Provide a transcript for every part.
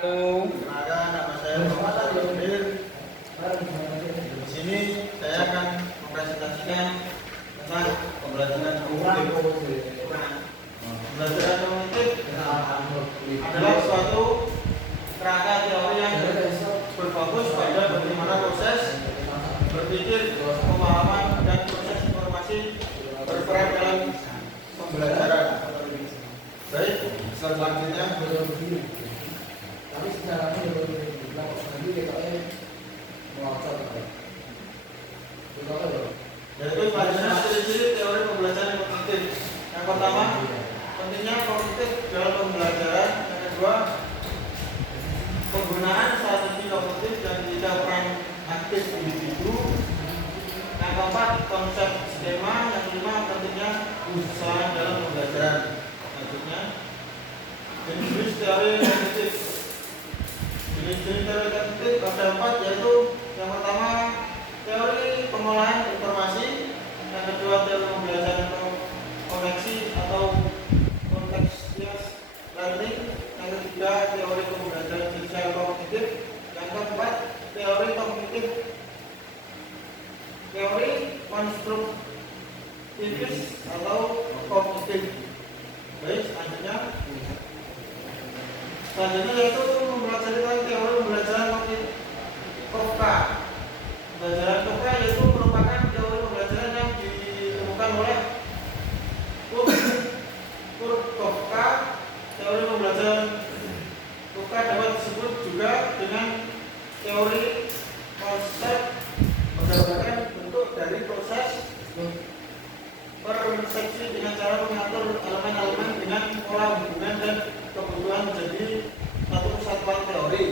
wabarakatuh. Perkenalkan, nama saya Muhammad Al-Qadir. Di sini saya akan mempresentasikan tentang pembelajaran kognitif. Pembelajaran kognitif adalah suatu kerangka teori yang berfokus pada bagaimana proses berpikir, pemahaman, dan proses informasi berperan dalam pembelajaran. Baik, selanjutnya. Tapi sejarahnya bilang nanti kita melacak yaitu selanjutnya ciri-ciri teori pembelajaran kognitif. Yang pertama, pentingnya kognitif dalam pembelajaran. Yang kedua, penggunaan strategi kognitif dan tidak peran aktif individu. Yang keempat, konsep skema. Yang kelima, pentingnya usaha dalam pembelajaran. Selanjutnya, jenis teori kognitif. Jenis teori kognitif ada 4, yaitu yang pertama teori pengolahan informasi, yang kedua teori pembelajaran koneksi atau contextual learning, yang ketiga teori pembelajaran sosial kognitif, yang keempat teori kognitif, teori konstruktivis atau kognitif. Baik, selanjutnya yaitu mempelajari teori pembelajaran kognitif. Pembelajaran Kafka yaitu merupakan teori pembelajaran yang ditemukan oleh Kurt Kafka. Teori pembelajaran Kafka dapat disebut juga dengan teori konsep berdasarkan bentuk dari proses persepsi dengan cara mengatur elemen-elemen dengan pola hubungan dan kebutuhan menjadi satu kesatuan teori.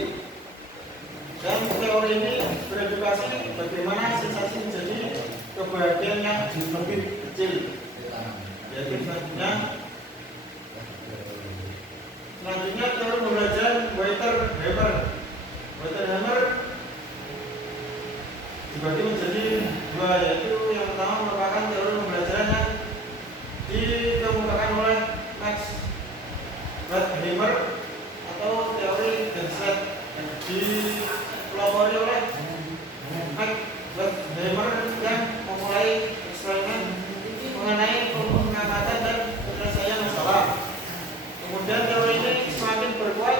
Dan teori ini beredukasi bagaimana sensasi menjadi kebahagiaan yang lebih kecil. Jadi selanjutnya teori pembelajaran Wertheimer dibagi menjadi 2, yaitu yang pertama merupakan teori pembelajaran yang dikemukakan oleh Max Wertheimer atau teori Genset yang dipelopori oleh Max Wertheimer yang memulai eksperimen mengenai pengamatan dan penyelesaian masalah. Kemudian teori ini semakin berkuat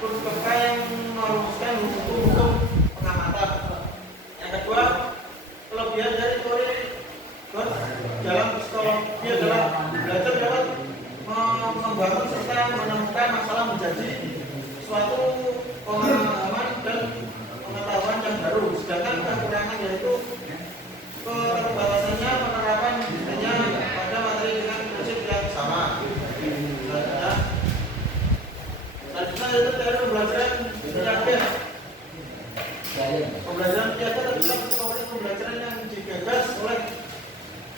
Kurt Kafka yang merumuskan hukum-hukum pengamatan. Yang kedua, kelebihan dari teori dalam psikologi adalah belajar dapat membangun serta menemukan masalah menjadi suatu pemahaman dan pengetahuan yang baru. Sedangkan kekurangan yaitu keterbatasannya penerapan hanya pada materi dengan prinsip yang sama. Selanjutnya yaitu teori pembelajaran Piaget. Pembelajaran Piaget adalah teori pembelajaran yang digagas oleh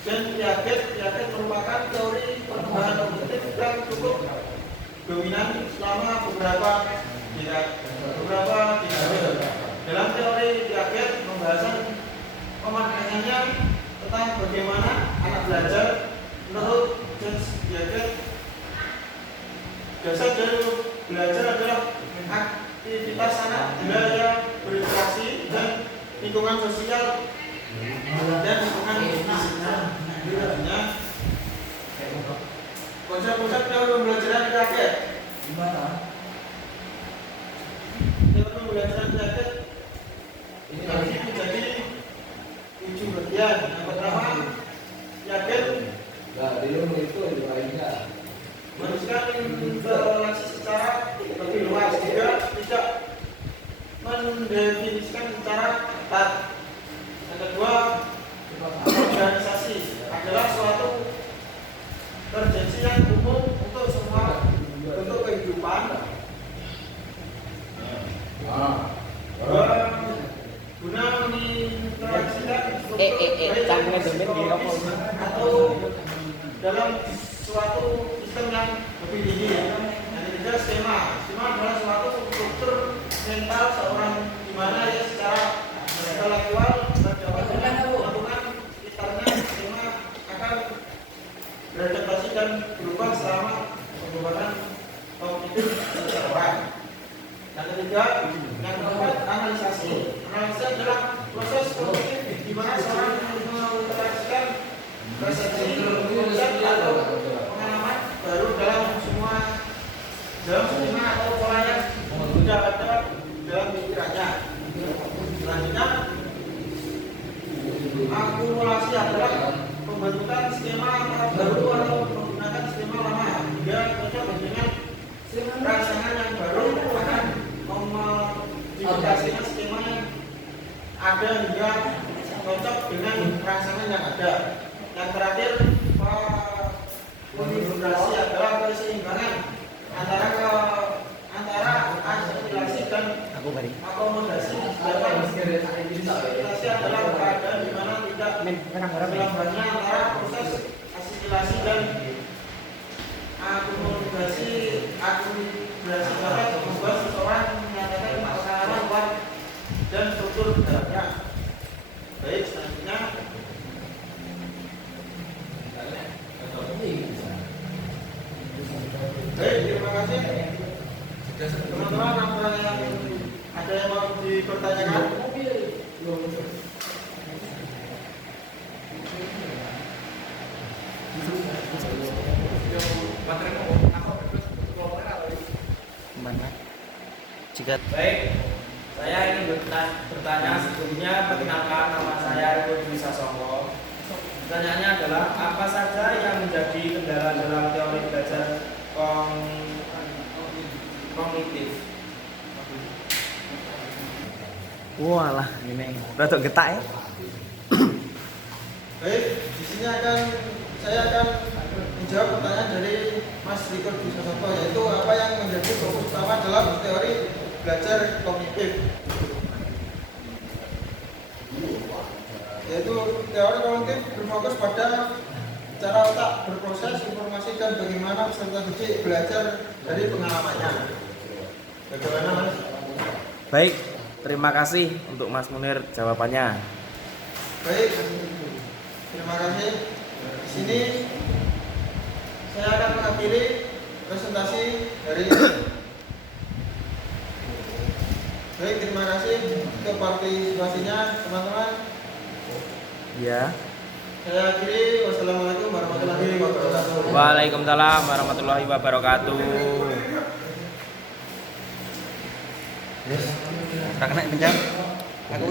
Jean Piaget. Piaget merupakan teori perkembangan kognitif yang cukup dominan selama beberapa dekade. Dalam teori Piaget, pembahasannya tentang bagaimana anak belajar. Menurut Jean Piaget, dasar dari belajar adalah aktivitas anak belajar berinteraksi dan lingkungan sosial dan lingkungan fisiknya. Konsep-konsep teori pembelajaran Piaget. Teori pembelajaran Piaget ini menjadi 7 bagian. Yang pertama, Piaget meneruskan interaksi secara lebih luas, tidak mendefinisikan secara ketat. Yang kedua, organisasi adalah suatu urgensi yang umum untuk semua bentuk kehidupan. Guna menginteraksikan atau dalam suatu sistem yang lebih tinggi. Yang ketiga, skema. Skema adalah suatu struktur mental seorang di mana ya secara intelektual dapat melakukan sekitarnya. Skema akan beradaptasi dan berubah selama pembuatan kognitif seseorang. Yang ketiga, yang keempat, analisasi. Analisasi adalah proses kognitif di mana seorang menginteraksikan persepsi, konsep atau pengalaman baru dalam skema atau pola yang sudah ada dalam pikirannya. Selanjutnya, akumulasi adalah pembentukan skema baru atau menggunakan skema lama hingga cocok dengan rangsangan yang baru akan memodifikasikan skema yang ada hingga cocok dengan rangsangan yang ada. Yang terakhir, kolaborasi adalah keseimbangan antara asimilasi dan akomodasi. Asimilasi adalah keadaan di mana tidak selamanya antara proses asimilasi dan akomodasi dapat membuat seseorang menyatakan pengalaman kuat dan struktur dalamnya. Baik, selanjutnya. Baik, terima kasih. Teman-teman, ada yang mau dipertanyakan? Baik, saya ingin bertanya sebelumnya. Perkenalkan, nama saya Rudi Sasongko. Pertanyaannya adalah, apa saja yang menjadi kendala dalam teori belajar kognitif? Walah, ini rada getak ya. Baik, di sini saya akan menjawab pertanyaan dari Mas Riko Dwisasoko, yaitu apa yang menjadi fokus utama dalam teori belajar kognitif. Yaitu teori kognitif berfokus pada cara otak berproses informasi dan bagaimana peserta didik belajar dari pengalamannya. Bagaimana, Mas? Baik, terima kasih untuk Mas Munir jawabannya. Baik, terima kasih. Di sini saya akan mengakhiri presentasi dari. Baik, terima kasih untuk partisipasinya, teman-teman. Ya. Saya akhiri. Wassalamualaikum warahmatullahi wabarakatuh. Waalaikumsalam warahmatullahi wabarakatuh. Yes. Tak kena pencet. Aku